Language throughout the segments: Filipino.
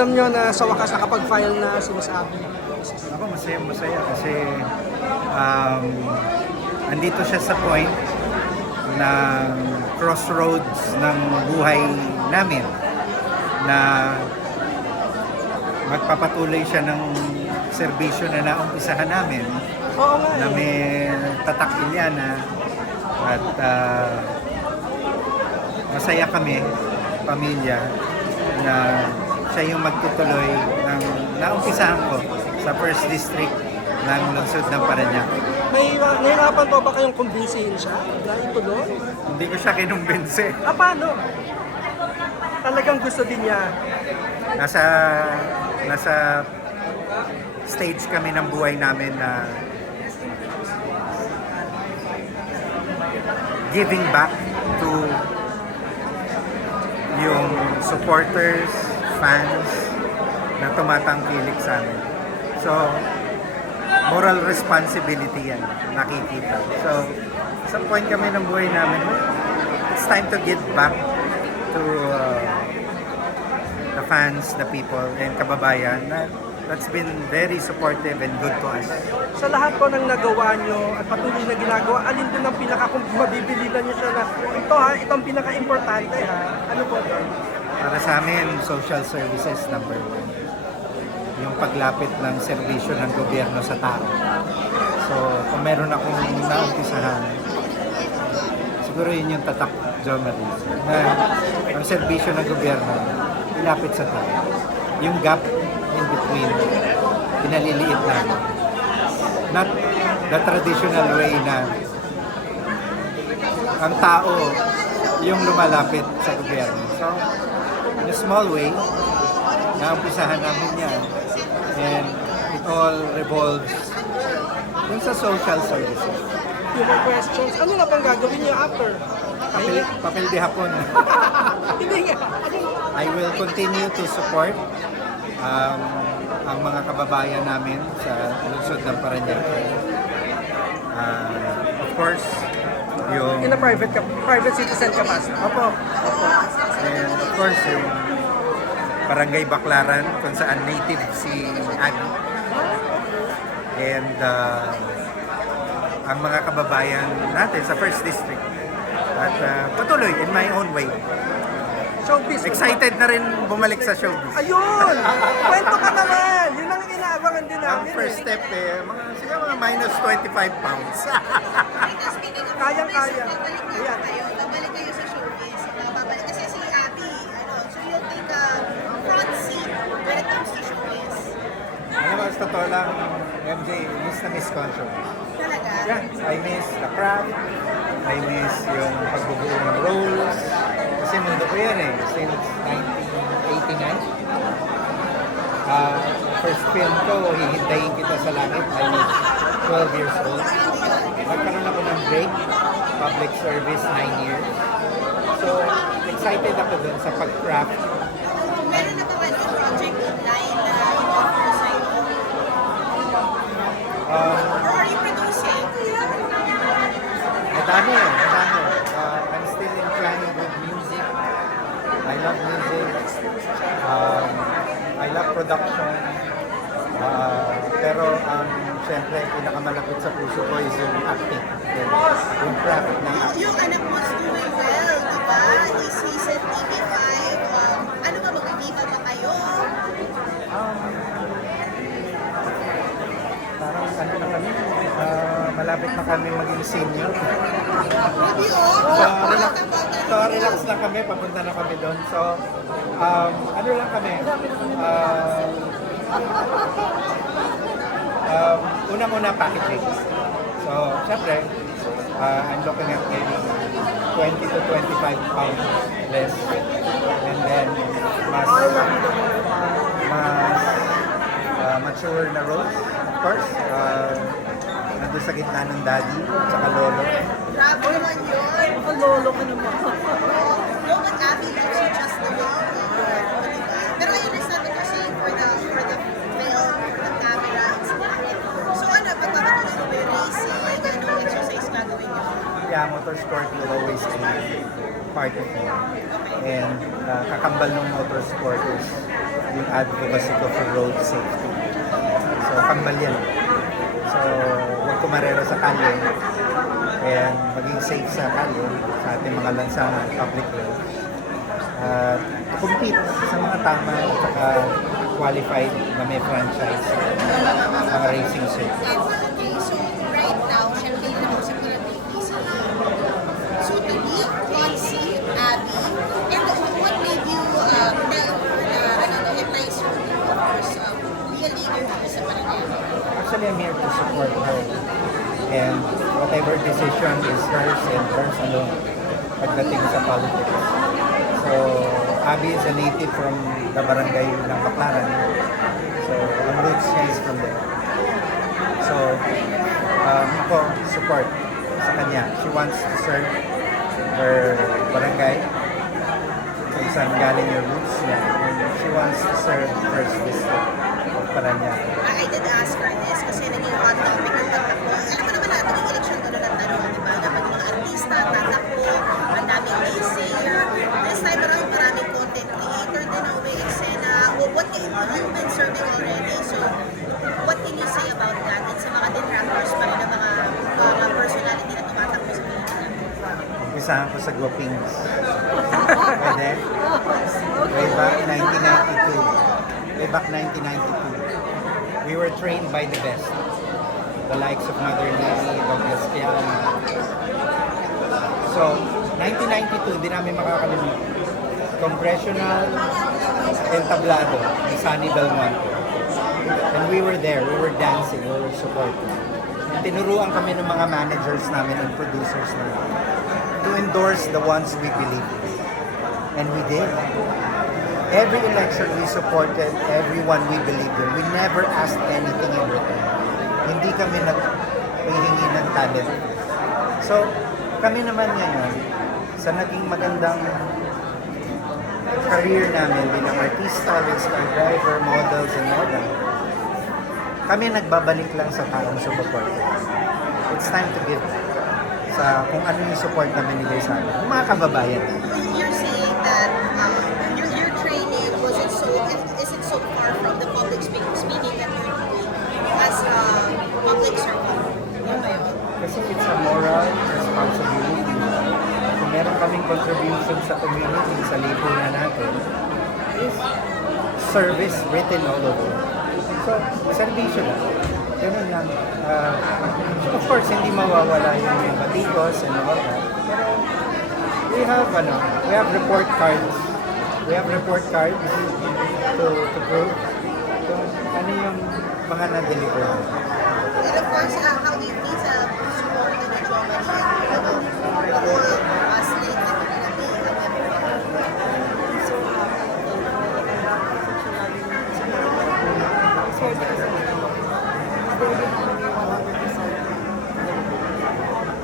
pakiramdam nyo na sa wakas nakapag-file na sinasabi? Ako masaya kasi um, andito siya sa point ng crossroads ng buhay namin na magpapatuloy siya ng serbisyo na naumpisahan namin Oo nga. na may tatak Iliana at masaya kami, pamilya, na siya yung magtutuloy ng naumpisahan ko sa first district ng lungsod ng Parañaque. May nahirapan po ba kayong kumbinsihin siya na ituloy? Hindi ko siya kinumbinsi. Paano? Talagang gusto din niya. Nasa stage kami ng buhay namin na giving back to yung supporters, fans na tumatangkilik sa amin. So, moral responsibility yan, nakikita. So, sa point kami ng buhay namin, it's time to give back to the fans, the people, and kababayan that's been very supportive and good to us. Sa lahat po ng nagawa nyo at patuloy na ginagawa, alin din ang kung mabibililan nyo siya na itong pinaka-importante ano po? Para sa amin, social services number 1. Yung paglapit ng serbisyo ng gobyerno sa tao. So, kung meron akong naumpisahan, siguro yun yung tatak, John Marie, na ang serbisyo ng gobyerno, ilapit sa tao. Yung gap in between, pinaliliit namin. Not the traditional way na ang tao yung lumalapit sa gobyerno. So, in a small way, naumpisahan namin yan. And it all revolves dun sa social services. Yung mga questions, ano na pang gagawin niyo after? Papel de hapon. Hindi nga. I will continue to support ang mga kababayan namin sa lungsod ng Parañaque. Of course, yung... In a private citizen capacity. Opo. And of course, yung Barangay Baclaran, kung saan native si Annie. And ang mga kababayan natin sa First District. At patuloy in my own way. Showbiz. Excited na rin bumalik sa showbiz. Ayun! Kwento ka naman! Yun ang inaabangan din Ang namin. first step siguro mga minus 25 pounds. Kayang-kaya. Ayan. Babalik kayo sa showbiz. Babalik kasi si Abby, so you'll take a front seat when it comes to showbiz. Ano ba, sa totoo lang, MJ, miss na miss ko ang showbiz. Talaga? Yeah, I miss the craft. I miss yung pagbubuo ng roles. Kasi mundo ko yan since 1989. First film ko, Hihintayin Kita sa Langit. I was 12 years old. Nagkaroon ako ng break, public service, 9 years. So, excited ako dun sa pag-craft. Meron na ba yung project line na in-offer sa'yo? Or are you producing? Madami. I'm still inclined with music. I love music. I love production. Pero siyempre, pinakamalapit sa puso ko is yung acting. Yung craft ng acting. Yung anak mo is doing well, diba? He's at TV5. Ano ba, mag-viva ba kayo? Parang ano na kami, malapit na kami maging senior. So, relax lang kami, papunta na kami doon. So, ano lang kami, unang-una packaging. So, syempre, I'm looking at maybe 20 to 25 pounds less. And then, mas mature na roles, of course. Nandun sa gitna ng daddy, tsaka lolo. Grabe naman yun. Lolo ka naman. No, but Abby loves you just the way you are. Pero I understand what you're saying for the film, for the camera, and so on. So ano, pagpapatuloy mo yung racing, anong exercise gagawin niyo? Yeah, motorsport will always be part of me. And kakambal ng motorsport is yung advocacy ko for road safety. So, kambal yan. So, huwag kumarera sa kalye and maging safe sa kalye, sa ating mga lansangan, public roads. To compete sa mga tama at saka qualified na may franchise mga racing circuit. Okay, so right now, syempre nakausap ko ng PCA. So to be, Concy, Abby, and what made you entice you to, of course, be a leader dito sa Paranaque? Actually, I'm here to support her. And whatever decision is hers and hers alone pagdating sa politics. So, Abby is a native from the barangay ng Baclaran. So, ang roots niya is from there. So, ako, support sa kanya. She wants to serve her barangay kung saan galing yung roots niya. And she wants to serve first district of Paranaque. I did ask her this kasi naging hot topic yung tatakbo. Alam mo naman natin, yung election doon na nagtanong, di ba? Dapat yung mga artista, tatakbo, ang daming naysayer. This time around, maraming content creator din ang may eksena. What can you've been serving already? So, what can you say about that? At sa mga detractors pa rin ng mga personality na tumatakbo sa Pilipinas? Umpisahan ko sa Guapings. Pwede? Way back 1992. Way back 1992. We were trained by the best. The likes of Mother Nelly, Douglas Tiana. So, 1992, hindi namin makakalimutan. Congressional entablado ni Sunny Belmonte. And we were there, we were dancing, we were supporting. Tinuruan kami ng mga managers namin and producers namin to endorse the ones we believe in. And we did. Every election we supported everyone we believed in. We never asked anything in return. Hindi kami naghihingi ng talent. So, kami naman ngayon, sa naging magandang career namin bilang artista, race car driver, models, and all that, kami nagbabalik lang sa taong sumuporta. It's time to give back sa kung ano yung support na binigay sa amin. Yung mga kababayan. You're saying that your training is it so far from the public speaking that you're doing as a public servant? Yun ba yun? Kasi it's a moral responsibility. Kung meron kaming contribution sa community, sa lipunan natin, is service written all over. So, servisyo lang. Ganun lang. So of course, hindi mawawala yung batikos and all that. Pero we have report cards. We have report cards to prove kung ano yung mga na-deliver. And of course, how do you feel sa support ng Jomari and the whole slate na pinagay a member?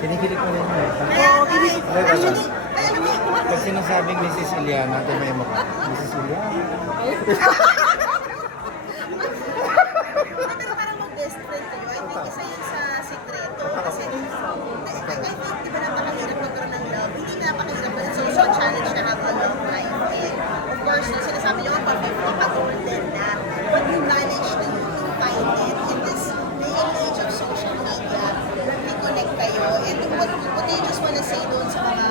Kinikilig ko rin mo. Actually, Pag sinasabing Mrs. Iliana, ito may mukha. Mrs. Iliana. pero parang mag-best friend kayo. I think isa yun sa sikreto. Kasi, I think, di ba napakahirap magkaroon ng love? Hindi napakahirap, but it's also a challenge to have a love life. And of course, yung sinasabi nyo nga, pag-golden na. But you manage to find it in this day and age of social media. Reconnect kayo. And what do you just wanna say doon sa mga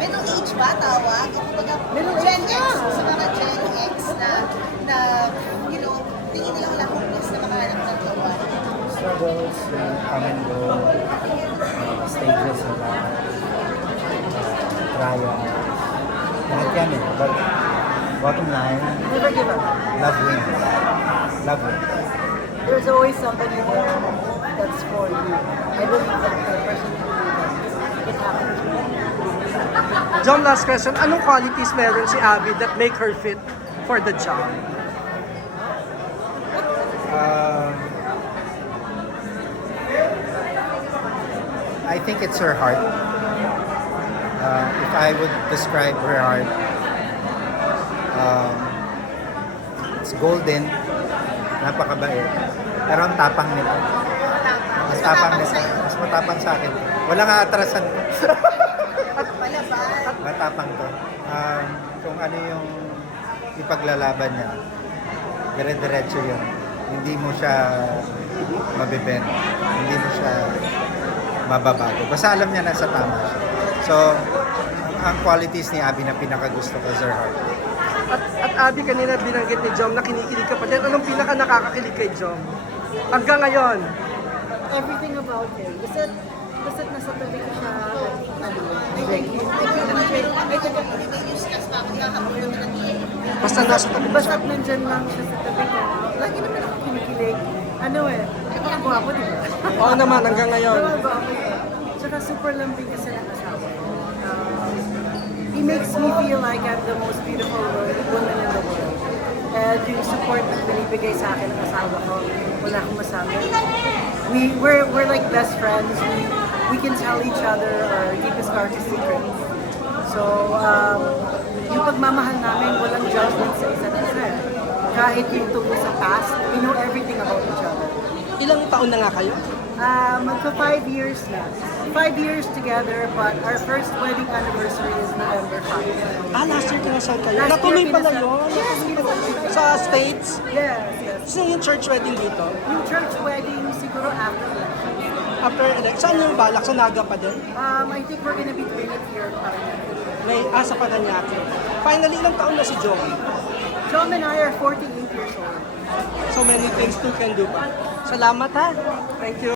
middle age ba tawag? Gen X. Sa mga Gen X na you know, tingin nila wala hopeless na makahanap ng gawa. Struggles, come and go, stages of trials. Lahat yan eh. But bottom line, Never give up. love wins. Love wins. There's always somebody there that's for you. I believe that the person who it happens to me. John, last question. Anong qualities meron si Abby that make her fit for the job? I think it's her heart. If I would describe her heart, it's golden, napakabait, pero ang tapang nito. Mas tapang nito. Mas matapang sa akin. Walang aatrasan. Palaban. At Matapang to. Kung ano yung ipaglalaban niya, dire-diretso yun. Hindi mo siya mabibend. Hindi mo siya mababago. Basta alam niya nasa tama siya. So, ang qualities ni Abby na pinakagusto ko, Sir Heart. At Abby, kanina binanggit ni Jom na kinikilig ka pa din. Anong pinaka nakakakilig kay Jom? Hanggang ngayon. Everything about him. Basta't nasa tabi ko siya. Basta nasa tabi mo siya. Basta't nandyan lang siya sa tabi ko. Lagi naman ako kinikilig. Ano ang gwapo, di ba? Oo naman, hanggang ngayon. Tsaka super lambing kasi ng asawa ko. He makes me feel like I'm the most beautiful woman in the world. And yung support na binibigay sa akin ng asawa ko, wala akong masabi. We're like best friends. We can tell each other our deepest, darkest secrets. So, yung pagmamahal namin, walang judgment sa isa't isa. Kahit yung tungkol sa past, we know everything about each other. Ilang taon na nga kayo? Magka 5 years na. 5 years together, but our first wedding anniversary is November 5. Last year kinasal kayo. Last Natuloy year pala kinasal. yun. Yes, Sa States. Yes. Gusto yung church wedding dito? Yung church wedding siguro after election. After election, saan yung balak? Sa Naga pa din? I think we're gonna be doing it here in Paranaque. Sa Paranaque. Finally, ilang taon na si Jom? John and I are 48 years old. So many things to can do pa. Salamat ha. Thank you.